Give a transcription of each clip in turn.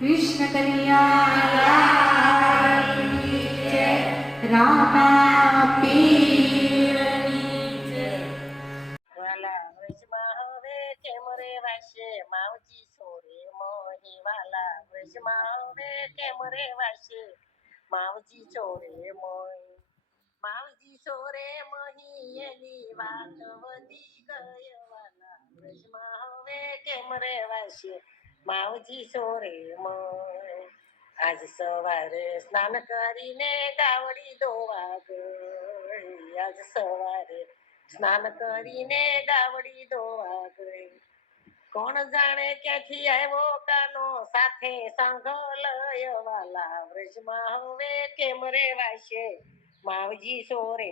कृष्ण कन्हैया की जय। रामा पीરની જય। વાલા વ્રજમાં હવે કેમ રેવાશે માવજી સોરે મોહી વાલા વ્રજમાં હવે કેમ રેવાશે માવજી ચોરે મોહી માવજી સોરે મોહી એની વાત વધી ગઈ વાલા વ્રજમાં હવે કેમ રેવાશે માવજી સોરે મોહી આજ સવારે સ્નાન કરીને ગાવડી ધોવા ગઈ આજ સવારે સ્નાન કરીને ગાવડી ધોવા ગઈ કોણ જાણે ક્યાંથી આવ્યો કાનો સાથે સાંભળ વાલા વ્રજમાં હવે કેમ રેવાશે માવજી સોરે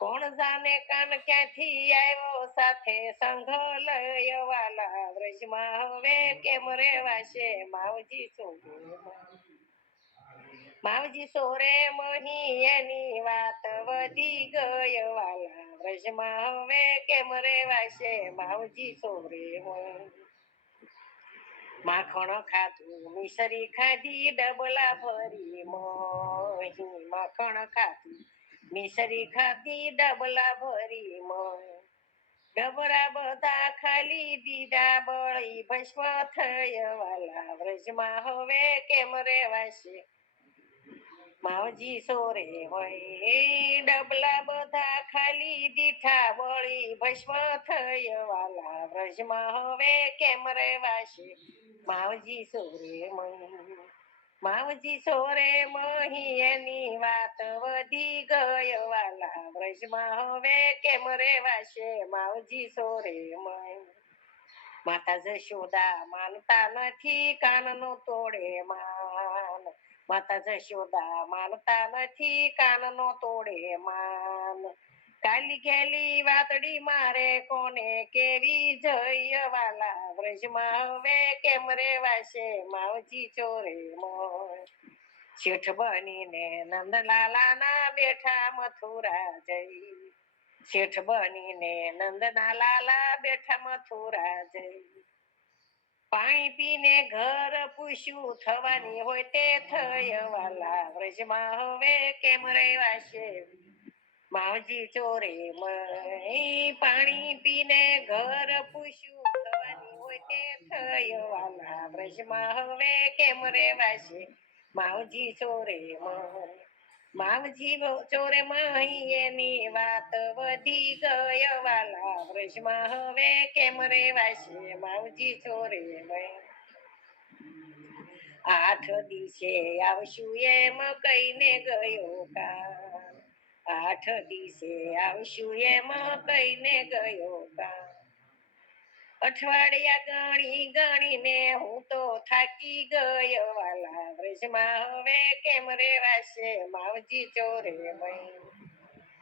કોણ જાણે કાન ક્યાંથી આવ્યો સાથે સંઘ લય વાલા વ્રજમાં હવે કેમ રેવાશે માવજી સોરે માવજી સોરે મહી એની વાત વધી ગઈ વાલા વ્રજમાં હવે કેમ રેવાશે માવજી સોરે માખણ ખાધું મિસરી ખાધી ડબલા ભરી મોહી માખણ ખાધું મિસરી ખાધી ડબલા ભરી મોહી ડબરા બધા ખાલી દીધા બળી ભસ્મ થય વાલા વ્રજમાં હવે કેમ રેવાશે માવજી સોરે હોય ડબલા બધા ખાલી દીઠા બળી ભસ્મ થય વાલા વ્રજમાં હવે કેમ રેવાશે માવજી સોરે માવજી સોરે મહી એની વાત વધી ગઈ વાલા વ્રજમાં હવે કેમ રેવાશે માવજી સોરે માતા જશોદા માનતા નથી કાનનો તોડે માન માતા જશોદા માનતા નથી કાનનો તોડે માન કાલી ગેલી વાતડી મારે કોને કેવી જય વાલા વ્રજમાં હવે કેમ રેવાશે માવજી ચોરે શેઠ બનીને નંદલાલાના બેઠા મથુરા જઈ શેઠ બનીને નંદના લાલા બેઠા મથુરા જઈ પાણી પીને ઘર પૂછ્યું થવાની હોય તે થય વાલા વ્રજમાં હવે કેમ રેવાશે માવજી ચોરે પાણી પીને ઘર પૂછ્યું થવાની હોય તે થય વાલા વ્રજમાં હવે કેમ રેવાશે માવજી ચોરે માવજી ચોરે મહી એની વાત વધી ગઈ વાલા વ્રજમાં હવે કેમ રેવાશે માવજી ચોરે આઠ દિવસે આવશું એમ કહીને ગયો કાન આઠ દિવસે આવશું એમ કહીને ગયો કાન અઠવાડિયા ગણી ગણીને હું તો થાકી ગયો વાલા વ્રજમાં હવે કેમ રેવાશે માવજી ચોરે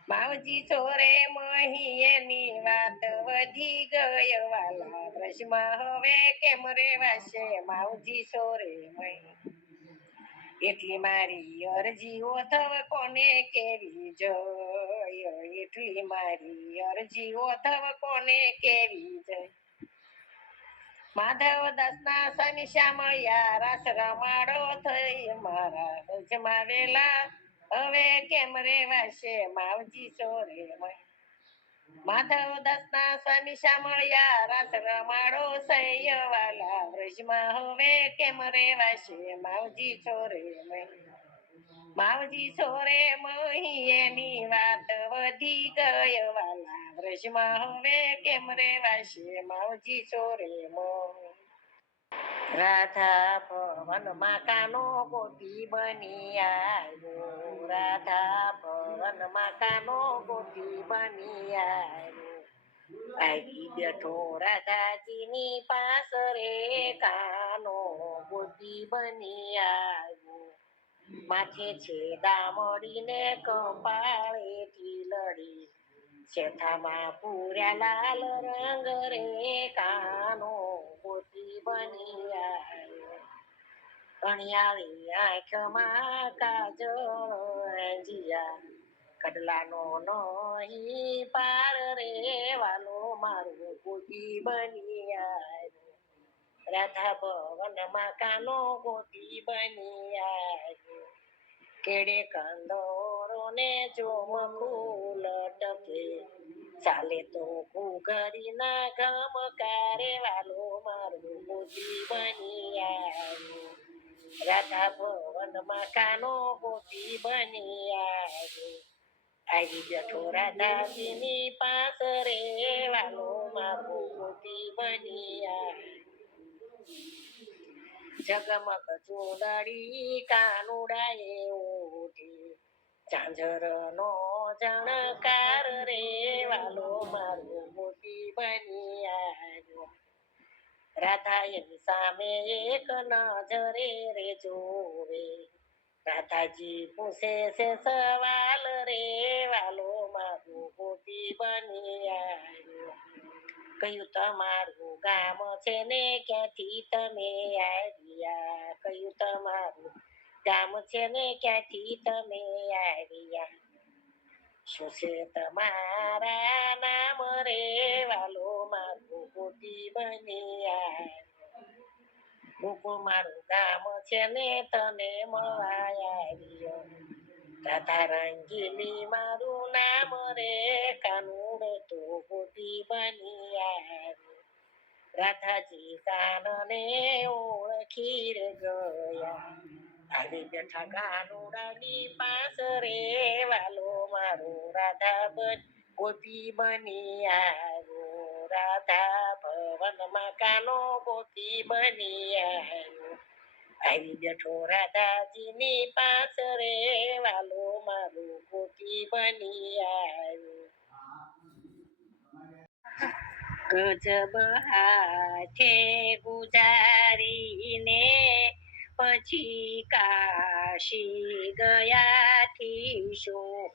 માવજી ચોરે મહી એની વાત વધી ગઈ વાલા વ્રજમાં હવે કેમ રેવાશે માવજી ચોરે એટલી મારી અરજીઓ થવ કોને કેવી જય એટલી મારી અરજીઓ થવ કોને કેવી જય માધવ દાસના સ્વામી શ્યામળિયા રાસ રમાડો થઈ મારા વ્રજમાં વેલા હવે કેમ રેવાશે માવજી ચોરે માધવ દાસના સ્વામી શ્યામળિયા રાસ રમાડો સૈય વાલા વ્રજમાં હવે કેમ રેવાશે માવજી ચોરે માવજી ચોરે મહી એની વાત વધી ગઈ વાલા વ્રજમાં હવે કેમ રેવાશે માવજી ચોરે રાધા ભવનમાં કાનો ગોપી બની આવ્યો રાધા ભવનમાં કાનો ગોપી બની આવ્યો આવી બેઠો રાધાજીની પાસ રે કાનો ગોપી બની આવ્યો માથે છે દામડીને કપાળેથી લડી શેઠામાં પૂર્યા લાલ રંગ રે કાનો ગોપી બની આવ્યો કણિયાળી આંખમાં કાજળ જીયા કડલાનો નહી પાર રે વાલો મારો ગોપી બની આવ્યો રાધા ભવનમાં કાનો ગોતી બની આવ્યો કેડે કંદોરો ને ચોમકું લટકે ચાલે તો ઘુઘરી ના ગમકારે વાલો મારું ગોતી બની આવ્યો રાધા ભવનમાં કાનો ગોતી બની આવ્યો આવી બેઠો રાધાજીની પાસ રે વાલો મારું ગોતી બની આવ્યો જગમગ ચૂંદડી કાનુડાએ ઉઠી ઝાંઝર નો જણકાર રે વાલો મારો મોતી બની આવ્યો રાધા એની સામે એક નજરે રે જોવે રાધાજી પૂછે છે સવાલ રે વાલો મારો મોતી બની આવ્યો કયું તમારું ગામ છે ને ક્યાંથી તમે આવ્યા કયું તમારું ગામ છે ને ક્યાંથી તમે આવ્યા શું છે તમારા નામ રે વાલો મારું ગોતી બની આવ્યો મારું ગામ છે ને તને મળવા આવ્યો રાધા રંગીલી મારું નામ રે કાનુડ તો ગોતી બની આવ્યો રાધાજી કાનને ઓળખી રે ગયા આવી બેઠા કાનુડાની પાસ રે વાલો મારો રાધા ગોતી બની આવ્યો રાધા ભવનમાં કાનો ગોતી બની આવ્યો આવી બેઠો રાધાજીની પાસ રે વાલો મારો ગોતી બની આવ્યો ગજબ હાથે ગુજારીને પછી કાશી ગયાથી શું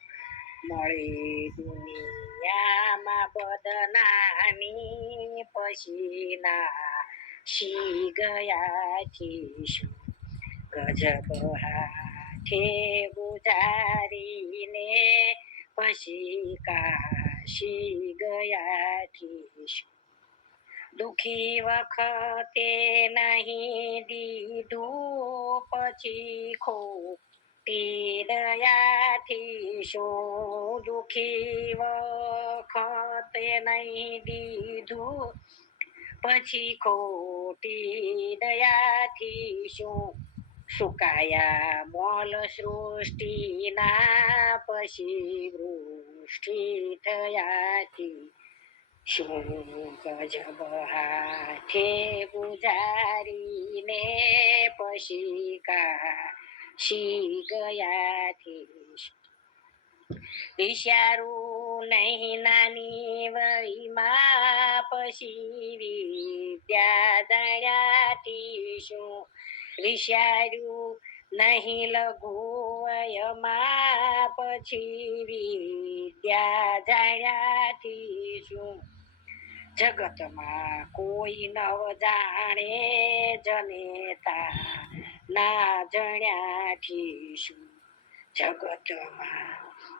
મળે દુનિયામાં બદનામી પછી નાશી ગયાથી શું ગજબ હાથે ગુજારીને પછી કાશી ગયાથી શું દુખી વખતે નહીં દીધું પછી ખોટી દયાથી શું દુખી વખતે નહીં દીધું પછી ખોટી દયાથી શું સુકાયા મોલ સૃષ્ટિના પછી વૃષ્ટિ થયાથી શું ગજબ હાથે ગુજારીને પછી કાશી ગયાથી વિચારું નહીં નાની વયમાં પછી વિદ્યા દયાથી શું વિચાર્યું નહીં લઘુ વયમાં પછી વિદ્યા જાણ્યાથી શું જગતમાં કોઈ નવ જાણે જનેતા ના જણ્યાથી શું જગતમાં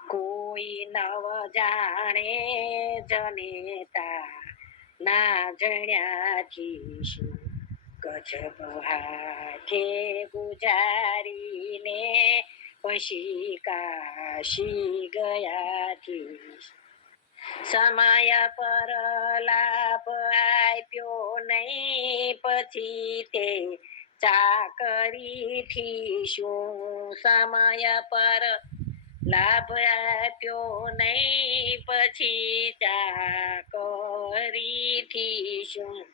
કોઈ નવ જાણે જનેતા ના જણ્યાથી શું ગજબ હાથે ગુજારીને પછી કાશી ગયાથી સમય પર લાભ આપ્યો નહીં પછી તે ચાકરીથી શું સમય પર લાભ આપ્યો નહીં પછી ચાકરીથી શું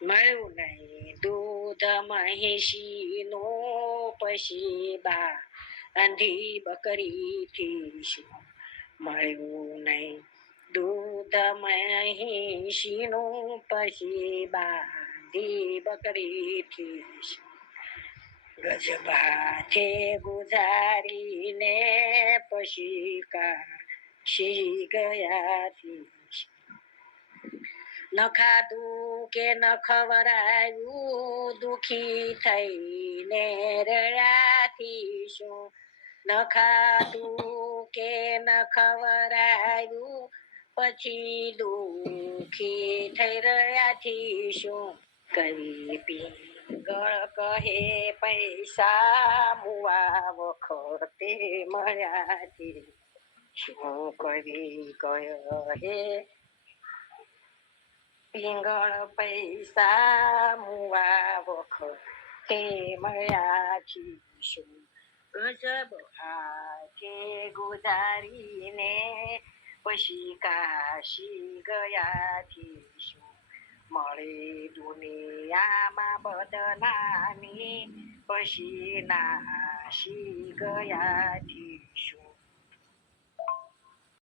મળ્યું નહીં દૂધ મહિષીનું પછી બાંધી બકરીથી શું મળ્યું નહીં દૂધ મહિષીનું પછી બાંધી બકરીથી ગજબ હાથે ગુજારીને પછી કાશી ગયાથી ન ખાધું કે ન ખવરાયું દુખી થઈને રડ્યાથી શું ન ખાધું કે ન ખવરાયું પછી દુખી થઈ રહ્યાથી શું કવિ પિંગળ કહે પૈસા મુવા વખતે મળ્યાથી શું કવિ કહે પિંગળ પૈસા મુવા વખતે મળ્યાથી શું ગજબ કે ગુજારીને પછી કાશી ગયાથી શું મળે દુનિયામાં બદનામી પછી નાશી ગયાથી શું